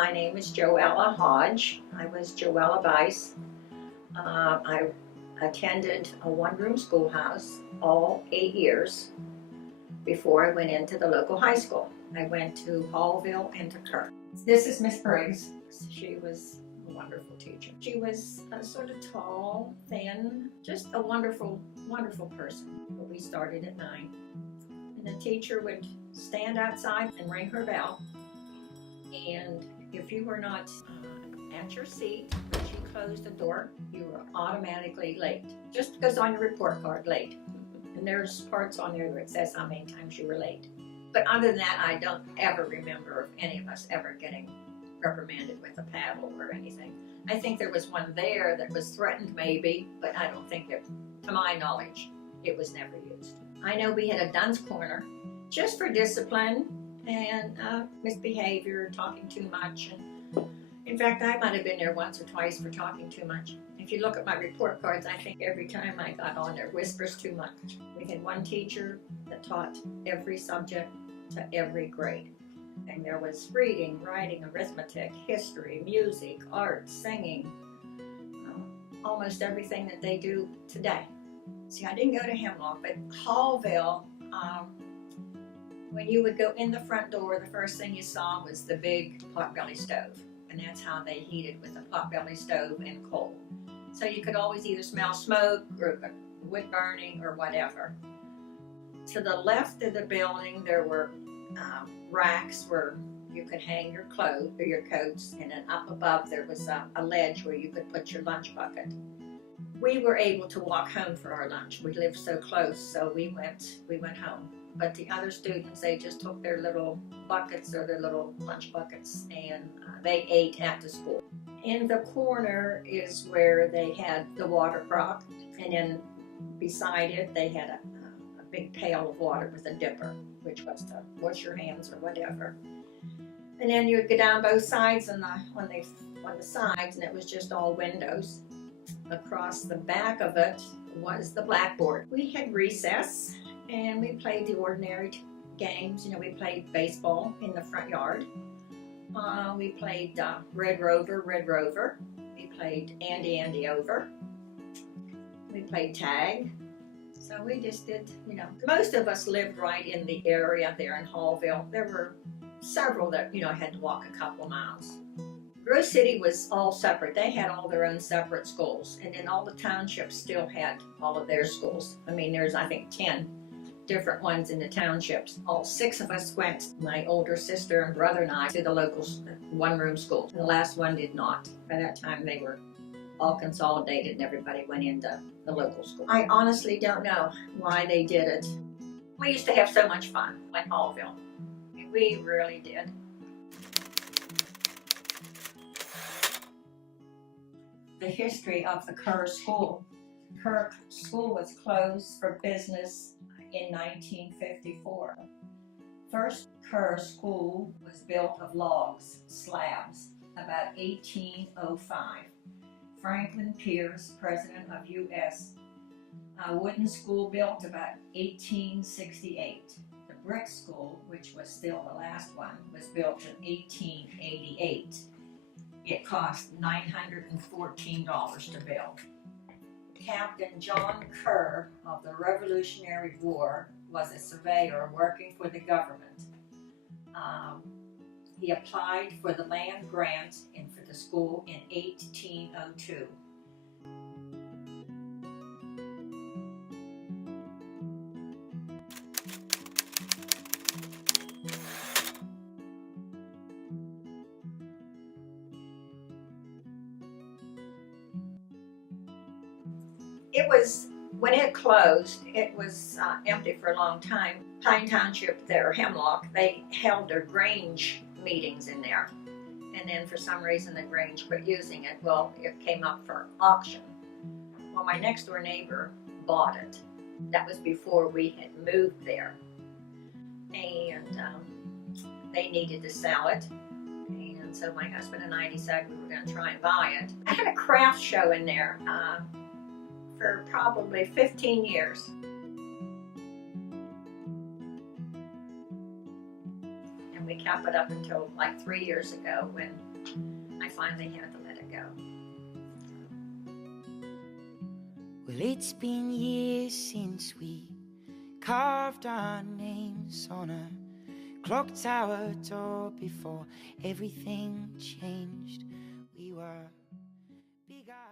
My name is Joella Hodge. I was Joella Bice. I attended a one-room schoolhouse all 8 years before I went into the local high school. I went to Hallville and to Kirk. This is Miss Briggs. She was a wonderful teacher. She was sort of tall, thin, just a wonderful, wonderful person. We started at 9. And the teacher would stand outside and ring her bell. And if you were not at your seat when she closed the door, you were automatically late. Just goes on your report card, late. And there's parts on there that says how many times you were late. But other than that, I don't ever remember of any of us ever getting reprimanded with a paddle or anything. I think there was one there that was threatened maybe, but I don't think it, to my knowledge, it was never used. I know we had a Dunn's Corner just for discipline and misbehavior, talking too much. And in fact, I might have been there once or twice for talking too much. If you look at my report cards, I think every time I got on there, whispers too much. We had one teacher that taught every subject to every grade. And there was reading, writing, arithmetic, history, music, art, singing, almost everything that they do today. See, I didn't go to Hemlock, but Hallville, when you would go in the front door, the first thing you saw was the big potbelly stove. And that's how they heated, with a potbelly stove and coal. So you could always either smell smoke or wood burning or whatever. To the left of the building, there were racks where you could hang your clothes or your coats, and then up above there was a ledge where you could put your lunch bucket. We were able to walk home for our lunch. We lived so close, so we went home. But the other students, they just took their little buckets or their little lunch buckets, and they ate at the school. In the corner is where they had the water crock, and then beside it they had a big pail of water with a dipper, which was to wash your hands or whatever. And then you would go down both sides on the sides, and it was just all windows. Across the back of it was the blackboard. We had recess, and we played the ordinary games. You know, we played baseball in the front yard. We played Red Rover, Red Rover. We played Andy Over. We played tag. So we just did, you know, most of us lived right in the area there in Hallville. There were several that, you know, had to walk a couple miles. Grove City was all separate. They had all their own separate schools, and then all the townships still had all of their schools. I mean, there's, I think, 10 different ones in the townships. All 6 of us went, my older sister and brother and I, to the local one-room school. The last one did not. By that time, they were all consolidated and everybody went into the local school. I honestly don't know why they did it. We used to have so much fun in Hallville. We really did. The history of the Kerr School. Kerr School was closed for business in 1954. First Kerr School was built of logs, slabs, about 1805. Franklin Pierce, president of U.S. Wooden school built about 1868. The brick school, which was still the last one, was built in 1888. It cost $914 to build. Captain John Kerr of the Revolutionary War was a surveyor working for the government. He applied for the land grant and for the school in 1802. It was, when it closed, it was empty for a long time. Pine Township there, Hemlock, they held their Grange meetings in there. And then for some reason the Grange quit using it. Well, it came up for auction. Well, my next door neighbor bought it. That was before we had moved there. And they needed to sell it. And so my husband and I decided we were going to try and buy it. I had a craft show in there for probably 15 years. And we kept it up until like 3 years ago when I finally had to let it go. Well, it's been years since we carved our names on a clock tower door before everything changed. We were big eyes.